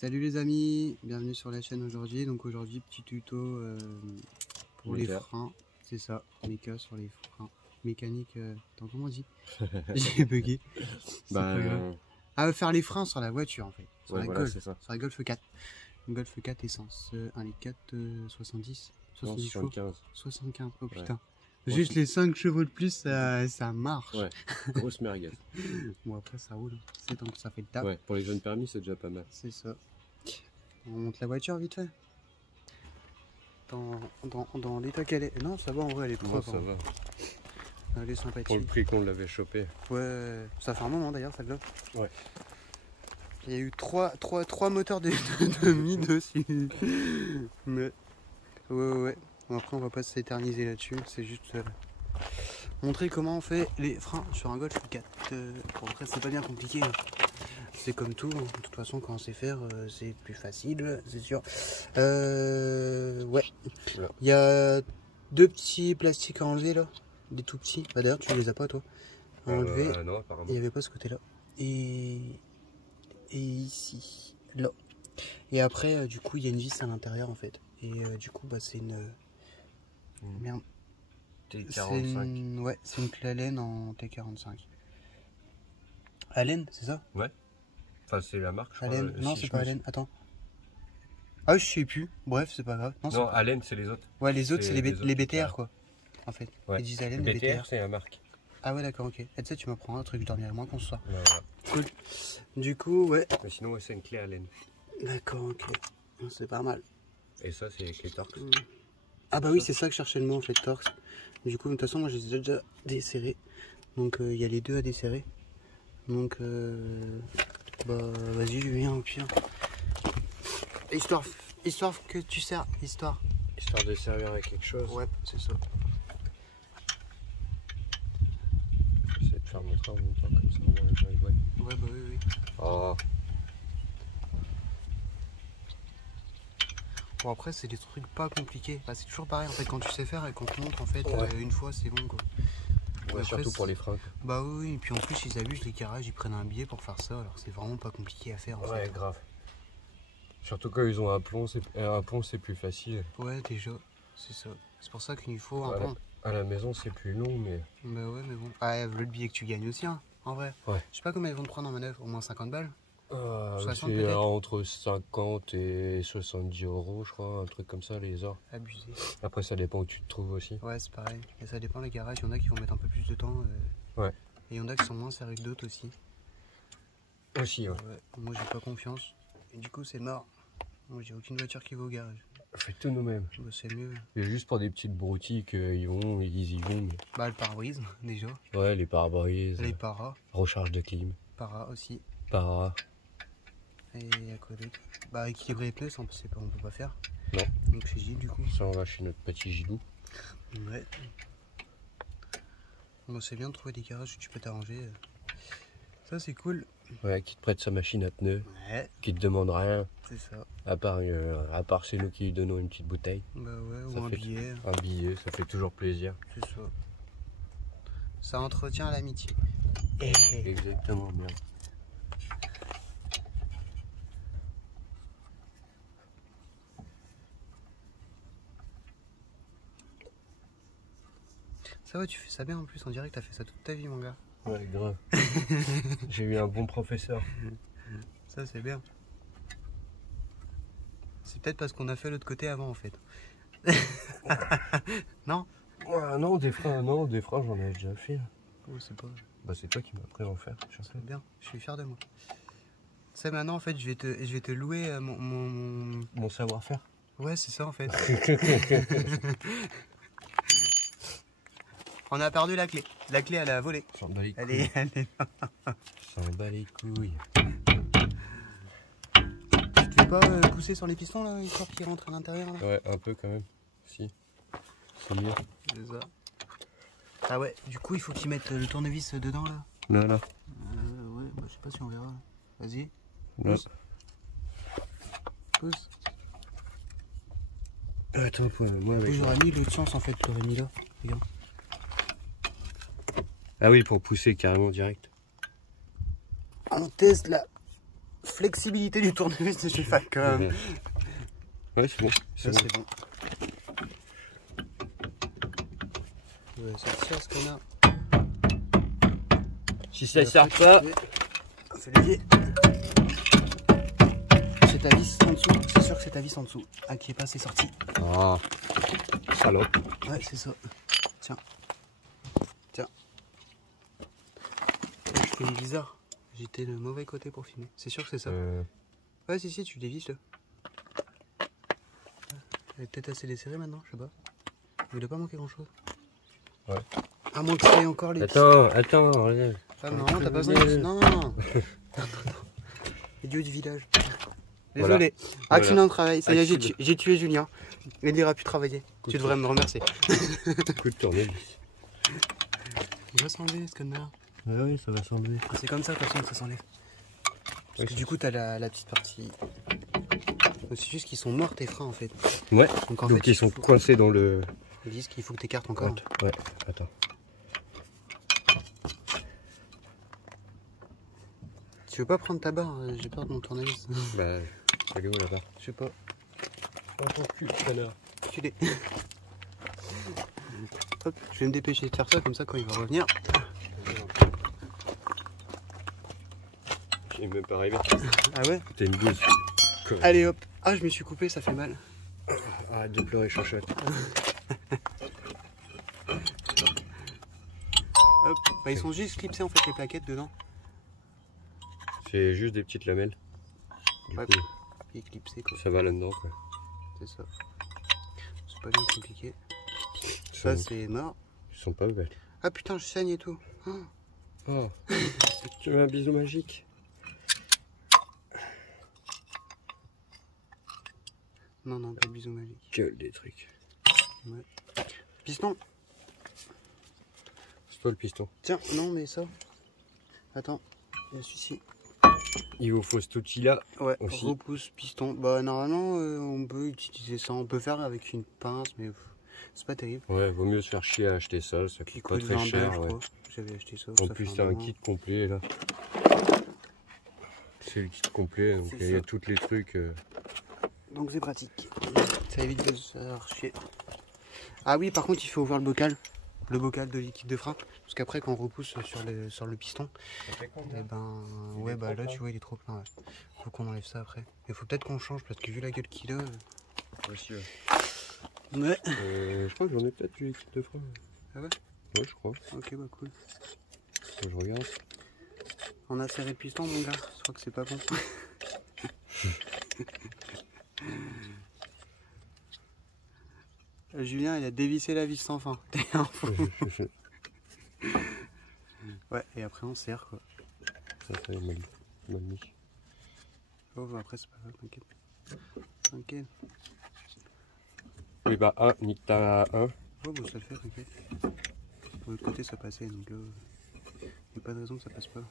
Salut les amis, bienvenue sur la chaîne aujourd'hui. Donc aujourd'hui petit tuto pour les freins, c'est ça, méca sur les freins. Mécanique, attends comment on dit? J'ai bugué. Pas grave. Ah, faire les freins sur la voiture en fait, sur la Golf, sur la Golf 4. Golf 4 essence, 1 litre 4, 70, 70 chevaux. 75, oh putain. Ouais. Juste les 5 chevaux de plus, ça marche. Ouais, grosse merguez. Bon après ça roule, c'est tant que ça fait le taf. Ouais, pour les jeunes permis c'est déjà pas mal. C'est ça. On monte la voiture vite fait. Dans l'état qu'elle est. Non, ça va en vrai, elle est propre. Ça va. Elle est sympathique. Pour le prix qu'on l'avait chopé. Ouais, ça fait un moment d'ailleurs, celle-là. Ouais. Il y a eu 3 moteurs de mis dessus. Mais ouais. Bon, après, on va pas s'éterniser là-dessus. C'est juste montrer comment on fait les freins sur un Golf 4. Bon, après, c'est pas bien compliqué. C'est comme tout. De toute façon, quand on sait faire, c'est plus facile, c'est sûr. Ouais. Il y a 2 petits plastiques à enlever là. Des tout petits. Bah, d'ailleurs, tu les as pas, toi. À enlever. Non, apparemment. Il n'y avait pas ce côté-là. Et ici, là. Et après, du coup, il y a une vis à l'intérieur en fait. Et du coup, bah, c'est une. Merde. T45. Ouais, c'est une clé Allen en T45. Allen, c'est ça? Ouais. Enfin, c'est la marque, je Allen. crois. Non, c'est pas Allen. Attends. Ah, je sais plus. Bref, c'est pas grave. Non, Allen, c'est les autres. Ouais, les autres, c'est les BTR, quoi. En fait. Ouais. Ils disent Allen, les BTR, c'est la marque. Ah ouais, d'accord, ok. Et tu sais, tu m'apprends un truc, je dormirai moins qu'on se soit. Voilà. Cool. Du coup, ouais. Mais sinon, ouais, c'est une clé Allen. D'accord, ok. C'est pas mal. Et ça, c'est les clés Torx. Ah bah oui, c'est ça que je cherchais le mot en fait, Torx. Du coup, de toute façon, moi, je les ai déjà desserrés. Donc, il y a les deux à desserrer. Donc, bah, vas-y, je viens au pire. Histoire que tu sers, histoire de servir avec quelque chose. Ouais, c'est ça. J'essaie de faire mon train en même temps, comme ça, on voit les gens, ils voient. Ouais, bah oui. Oh. Bon, après, c'est des trucs pas compliqués. Bah, c'est toujours pareil, en fait, quand tu sais faire et qu'on te montre, en fait, une fois, c'est bon, quoi. Ouais, après, surtout pour les freins. Bah oui, et puis en plus, ils abusent, les garages, ils prennent un billet pour faire ça, alors c'est vraiment pas compliqué à faire, en fait. Ouais, grave. Surtout quand ils ont un plomb, c'est plus facile. Ouais, déjà, c'est ça. C'est pour ça qu'il faut un plomb. À la maison, c'est plus long, mais... Bah ouais, mais bon. Ah, le billet que tu gagnes aussi, hein, en vrai. Ouais. Je sais pas combien ils vont te prendre en manœuvre, au moins 50 balles. 60 peut-être. Entre 50 et 70 euros, je crois, un truc comme ça, les heures. Abusé. Après, ça dépend où tu te trouves aussi. Ouais, c'est pareil. Et ça dépend les garages, il y en a qui vont mettre un peu plus de temps. Ouais. Et il y en a qui sont moins sérieux que d'autres aussi. Aussi, ouais. Moi, j'ai pas confiance. Et du coup, c'est mort. Moi, j'ai aucune voiture qui va au garage. On fait tout nous-mêmes. Bah, c'est mieux. Et juste pour des petites broutilles qu'ils y vont. Mais... Bah, le pare-brise, déjà. Ouais, les pare-brises. Les paras. Recharge de clim. Para aussi. Para. Et à quoi d'autre? Bah, équilibrer les pneus, ça, on peut pas faire. Non. Donc, chez Gilles, du coup. Ça, on va chez notre petit Gilou. Ouais. Bon, c'est bien de trouver des garages où tu peux t'arranger. Ça, c'est cool. Ouais, qui te prête sa machine à pneus. Ouais. Qui te demande rien. C'est ça. À part c'est nous qui lui donnons une petite bouteille. Bah ouais, ou un billet. Un billet, ça fait toujours plaisir. C'est ça. Ça entretient l'amitié. Exactement, bien. Ça va, tu fais ça bien en plus, on dirait que t'as fait ça toute ta vie, mon gars. Ouais, grave. J'ai eu un bon professeur. Ça, c'est bien. C'est peut-être parce qu'on a fait l'autre côté avant, en fait. Non? Ouais, non, des freins, j'en ai déjà fait. Oh, c'est pas... Bah, c'est toi qui m'as appris à en faire. C'est bien, je suis fier de moi. Tu sais, maintenant, en fait, je vais te louer mon savoir-faire. Ouais, c'est ça, en fait. On a perdu la clé. La clé, elle a volé. S'en bat les couilles. Elle est là. S'en bat les couilles. Tu te fais pas pousser sur les pistons, là, histoire qu'ils rentrent à l'intérieur, là? Ouais, un peu quand même. Si. C'est mieux. C'est ça. Ah ouais, du coup, il faut qu'ils mettent le tournevis dedans, là. Là. Ouais, bah, je sais pas si on verra. Vas-y. Pousse. Pousse. Attends, moi avec. J'aurais mis l'autre sens, en fait, tu l'aurais mis là. Regarde. Ah oui, pour pousser carrément direct. On teste là. flexibilité du tournevis de chez Fak quand même. Ouais, c'est bon. Ça, c'est bon. On va sortir ce qu'on a. Si ça ne sert pas, c'est levier. C'est ta vis en dessous. C'est sûr que c'est ta vis en dessous. Ah, qui est pas assez sorti. ah, salope. Ouais, c'est ça. Tiens. Tiens. Je fais une bizarre. J'étais le mauvais côté pour filmer. C'est sûr que c'est ça. Ouais, si, tu dévisses là. Elle est peut-être assez desserrée maintenant, je sais pas. Il doit pas manquer grand chose. Ouais. À moins que ça ait encore les. Attends, regarde. Ah non, t'as pas besoin de. Non. Idiot du village. Désolé. Voilà. Accident de travail. Ça y est, j'ai tué Julien. Il n'ira plus travailler. Tu devrais me remercier. Coup de tournevis. Il va s'enlever ce connard. Oui, ça va s'enlever. C'est comme ça, de toute façon, que ça s'enlève. Parce que du coup, t'as la petite partie. C'est juste qu'ils sont morts tes freins en fait. Ouais. Donc ils sont coincés dans le. Le disque, il faut que t'écartes encore. Ouais, attends. Tu veux pas prendre ta barre? J'ai peur de mon tournevis. Bah, elle est où la barre? Je sais pas. Oh ton cul, connard. Tu l'es. Hop, je vais me dépêcher de faire ça, comme ça quand il va revenir. J'ai même pas arrivé. Ah ouais? T'as une blouse. Allez hop. Ah, je me suis coupé, ça fait mal. Arrête de pleurer, chochotte. Hop. Bah, ils sont juste clipsés en fait les plaquettes dedans. C'est juste des petites lamelles. Du ouais, coup, puis clipsé quoi. Ça va là-dedans quoi. C'est ça. C'est pas bien compliqué. Ça c'est mort. Ils sont pas belles. Ah putain, je saigne et tout. Oh. Oh. Tu veux un bisou magique? Non, non, pas de bisou magique. Que des trucs. Ouais. Piston. C'est toi le piston. Tiens, non mais ça. Attends, il y a celui-ci. Il vous faut cet outil là. Ouais, aussi. repousse piston. Bah normalement on peut utiliser ça. On peut faire avec une pince, mais c'est pas terrible. Ouais, vaut mieux se faire chier à acheter ça. Ça coûte pas très cher. Ouais. J'avais acheté ça. En plus, c'est un kit complet là. C'est le kit complet, donc il y a tous les trucs. Donc c'est pratique. Ça évite de se faire chier. Ah oui, par contre, il faut ouvrir le bocal de liquide de frein, parce qu'après quand on repousse sur le piston, et ben ouais bah là tu vois il est trop plein. Ouais. Faut qu'on enlève ça après. Il faut peut-être qu'on change parce que vu la gueule qu'il a. Aussi, ouais. Ouais. Je crois que j'en ai peut-être du liquide de frein. Ah ouais? Ouais, je crois. Ok, bah cool. Je regarde. On a serré le piston, mon gars. Je crois que c'est pas bon. Julien, il a dévissé la vis sans fin. T'es un fou. Ouais, et après on serre quoi. Ça est mal mis. Oh, bah après c'est pas grave, t'inquiète. T'inquiète. Oui, bah, nique ta 1. Oh, bah ça le fait, t'inquiète. De l'autre côté ça passait, donc là, il n'y a pas de raison que ça passe pas.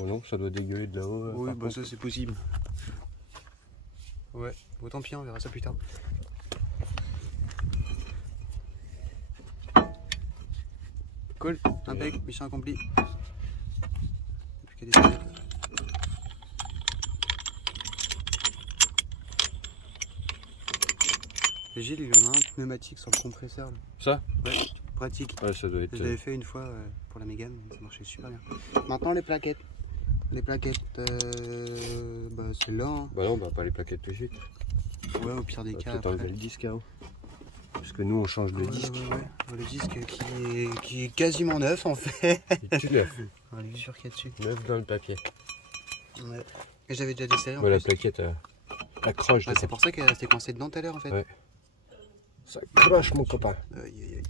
Oh non, ça doit dégueuler de là-haut. Oui, bah ça c'est possible. Ouais, bon tant pis, on verra ça plus tard. Cool, impec, mission accomplie. Plus qu'à décider. Gilles, il en a un pneumatique sur le compresseur. Là. Ça? Ouais, pratique. Ouais, ça doit être. Je l'avais fait une fois pour la Mégane, ça marchait super bien. Maintenant les plaquettes. Les plaquettes, bah c'est là. Hein. Bah non, bah pas les plaquettes tout de suite. Ouais, au pire des cas. Peut-être enlever le disque avant. Parce que nous on change de disque. Ouais. Le disque qui est quasiment neuf en fait. Il est tout neuf. On est sûr qu'il y a dessus. Neuf dans le papier. Ouais. Et j'avais déjà desserré en plus. La plus. Plaquette, accroche. Ah, c'est pour ça qu'elle restait coincée dedans tout à l'heure en fait. Ouais. Ça crache mon copain. J'ai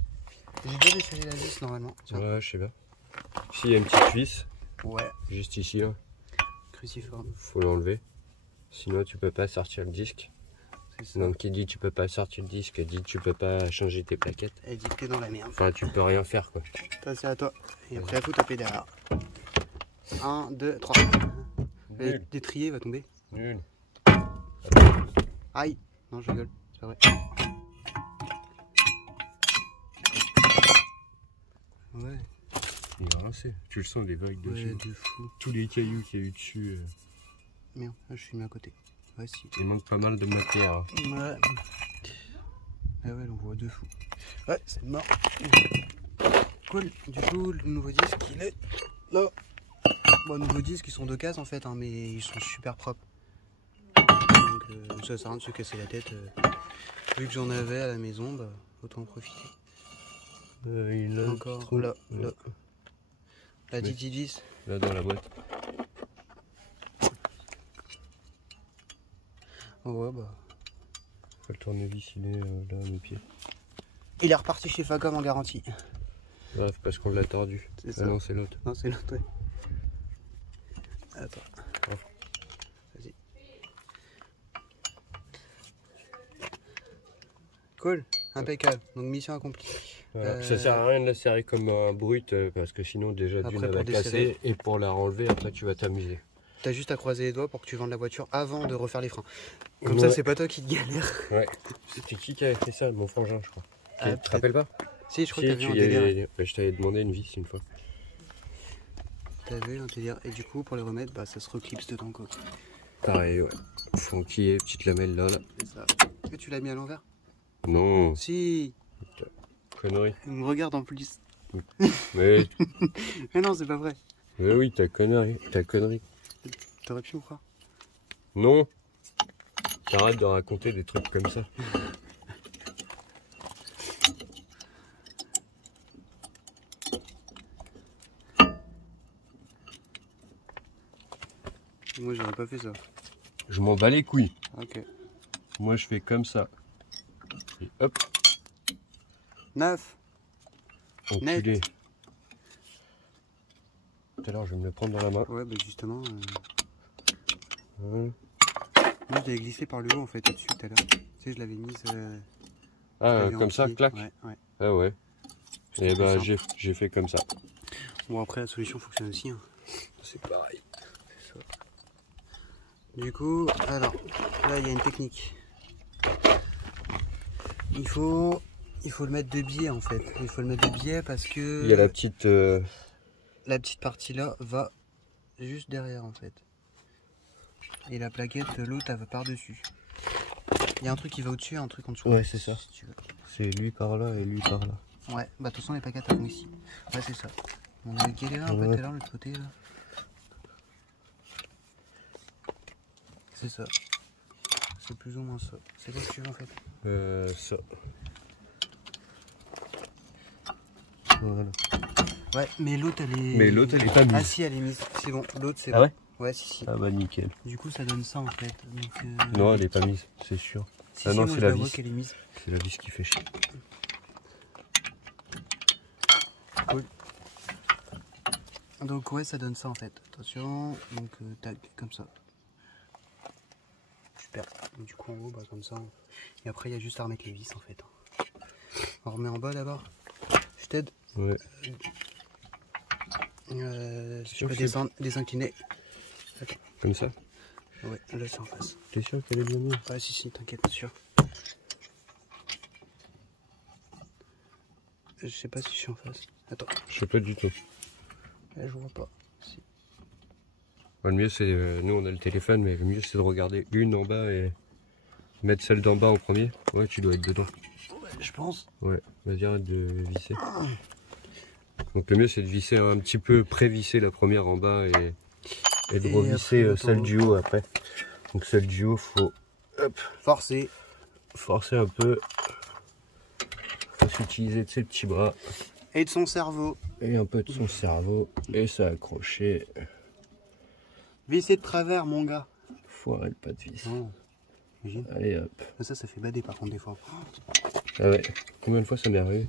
déjà desserré la vis normalement. Tiens. Ouais, je sais bien. Ici il y a une petite vis. Ouais. Juste ici là. Cruciforme. Faut l'enlever. Sinon tu peux pas sortir le disque. Donc qui dit tu peux pas sortir le disque, dit tu peux pas changer tes plaquettes. Elle dit que t'es dans la merde. Enfin tu peux rien faire quoi. Ça c'est à toi. Et après il faut taper derrière. 1, 2, 3. Le détrier va tomber. Nul. Aïe. Non je rigole, c'est pas vrai. Ouais. Il est rincé. Tu le sens les vagues dessus. Ouais, de fou. Tous les cailloux qu'il y a eu dessus. Merde, je suis mis à côté. Ouais, si. Il manque pas mal de matière. Hein. Ouais. Ah ouais, on voit deux fous. Ouais, c'est mort. Cool. Du coup, le nouveau disque, il est là. Bon, nouveau disque, ils sont de casse en fait, hein, mais ils sont super propres. Donc ça sert à rien de se casser la tête. Vu que j'en avais à la maison, bah, autant en profiter. Il a encore trop... là. La petite vis. Là dans la boîte. Oh, ouais, bah. Le tournevis, il est là à mes pieds. Il est reparti chez Facom en garantie. Bref, parce qu'on l'a tordu. C'est Ah ça. non, c'est l'autre. Non, c'est l'autre, ouais. Attends. Oh. Vas-y. Cool. Impeccable. Donc mission accomplie. Voilà. Ça sert à rien de la serrer comme un brut parce que sinon déjà Après, d'une elle pour va desserrer. casser et pour la renlever après tu vas t'amuser. T'as juste à croiser les doigts pour que tu vendes la voiture avant de refaire les freins. Comme Ouais. ça, c'est pas toi qui te galère. Ouais. C'était qui avait fait ça? Mon frangin, je crois. Ah, Tu te rappelles pas? Si, je crois Si, que t'avais un délire. je t'avais demandé une vis une fois. T'avais un délire. Et du coup, pour les remettre, bah, ça se reclipse dedans, quoi. Pareil, ouais. Franquille, petite lamelle là. C'est ça. Est-ce que tu l'as mis à l'envers? Non, Si. connerie. Il me regarde en plus. Mais, Mais non, c'est pas vrai. mais oui, ta connerie. T'aurais pu me croire. Non. T'arrêtes de raconter des trucs comme ça. Moi, j'aurais pas fait ça. Je m'en bats les couilles. Ok. Moi, je fais comme ça. Et hop, 9. enculé. Tout à l'heure, je vais me le prendre dans la main. Ouais, bah justement. Voilà. Moi, je l'avais glissé par le haut en fait, au-dessus tout à l'heure. Tu sais, je l'avais mise. Ah, l'avais comme ça, empilée. clac. Ouais, ouais. Ah ouais. Et plus bah, simple. j'ai fait comme ça. Bon, après, la solution fonctionne aussi. Hein. C'est pareil. Du coup, alors, là, il y a une technique. Il faut le mettre de biais en fait. Il faut le mettre de biais parce que Il y a la petite. la petite partie là va juste derrière en fait. Et la plaquette, l'autre, elle va par-dessus. Il y a un truc qui va au-dessus et un truc en dessous. Ouais, c'est ça. Si tu veux. C'est lui par là et lui par là. Ouais, bah de toute façon, les plaquettes, elles vont ici. Ouais, c'est ça. On avait galéré un peu tout à l'heure, l'autre côté là. C'est ça. C'est plus ou moins ça. C'est quoi que tu veux en fait? Ça. Voilà. Ouais, mais l'autre elle est. Mais l'autre, elle est pas mise. Ah si, elle est mise. C'est bon. L'autre c'est Ah bon. ouais? Ouais, si. Ah bah nickel. Du coup, ça donne ça en fait. Donc, Non, elle est pas mise, c'est sûr. Si, Ah si, non, moi, c'est je la vois vis. qu'elle est mise. C'est la vis qui fait chier. Cool. Donc ouais, ça donne ça en fait. Attention. Donc tac, comme ça. Super. Donc, du coup en haut, bah comme ça. Et après, il y a juste à remettre les vis en fait. On remet en bas d'abord. Je t'aide. Ouais. Je peux désincliner. Attends. Comme ça? Ouais, là c'est en face. T'es sûr qu'elle est bien mise? Ouais, si, t'inquiète, sûr. Je sais pas si je suis en face. Attends, Je sais pas du tout. là je vois pas. Si. Ouais, le mieux c'est, nous on a le téléphone, mais le mieux c'est de regarder une en bas et mettre celle d'en bas en premier. Ouais, tu dois être dedans. Ouais, je pense. Ouais, vas-y arrête de visser. Donc le mieux c'est de visser un petit peu, pré-visser la première en bas et de revisser après, celle du haut après. Donc celle du haut, faut hop, Forcer. forcer un peu. Faut s'utiliser de ses petits bras Et de son cerveau. et un peu de son cerveau et ça accrocher. Visser de travers, mon gars. Foirer le pas de vis. Non. Imagine. Allez hop. Ça fait bader par contre des fois. Ah ouais. Combien de fois ça m'est arrivé?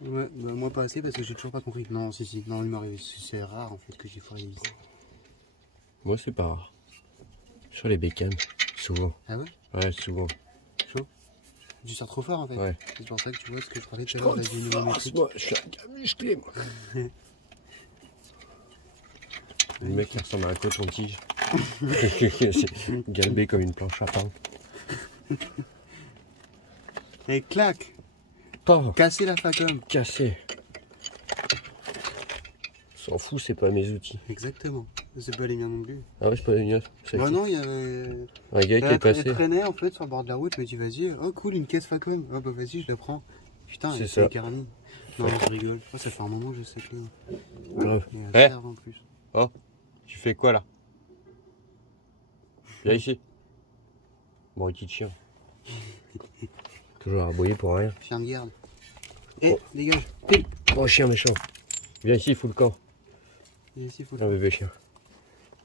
Ouais, bah moi pas assez parce que j'ai toujours pas compris. Non, si, non, il m'arrive. C'est rare en fait que j'ai foiré les vis. Moi c'est pas rare. Sur les bécanes, souvent. Ah ouais? Ouais, souvent. Chaud? Tu sers trop fort en fait. Ouais. C'est pour ça que tu vois ce que je parlais tout à l'heure, la dynamique. Moi, je suis un gars musclé, moi. Le mec qui ressemble à un coton-tige. C'est galbé comme une planche à pain. Et clac! Pas Casser la Facom. cassé. S'en fout, c'est pas mes outils. Exactement. C'est pas les miens non plus. Ah ouais, c'est pas les miens. Bah non, il y avait... Un gars qui est passé. Elle traînait en fait sur le bord de la route, je me dis vas-y, oh cool, une caisse Facom. Oh bah vas-y, je la prends. Putain, C'est elle ça. est garnie. Non, je rigole. Oh, ça fait un moment que je sais que... Grave. Et Eh. elle serve en plus. Oh, tu fais quoi là? Viens ici. Bon, petit chien. Toujours aboyer pour rien. Chien de garde. Eh, Oh. dégage. Pile. Oh, chien méchant. Viens ici, fous le camp. Et ici, faut Un bébé chien.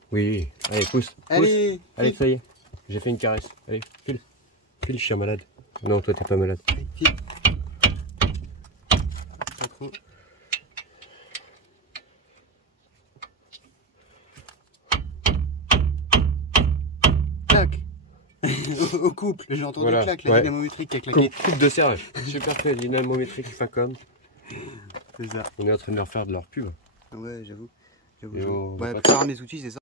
Oui, allez, pousse. Allez, Allez, ça y est. J'ai fait une caresse. Allez, file. File, chien malade. Non, toi, t'es pas malade. file. Pas trop. Clac. Au couple, j'ai entendu Voilà, clac, la ouais. dynamométrique qui a claqué. Coupe de serrage. Super fait, dynamométrique Facom. C'est ça. On est en train de leur faire de leur pub. Ouais, j'avoue. Et on va Ouais, pas- pour faire mes outils, c'est ça.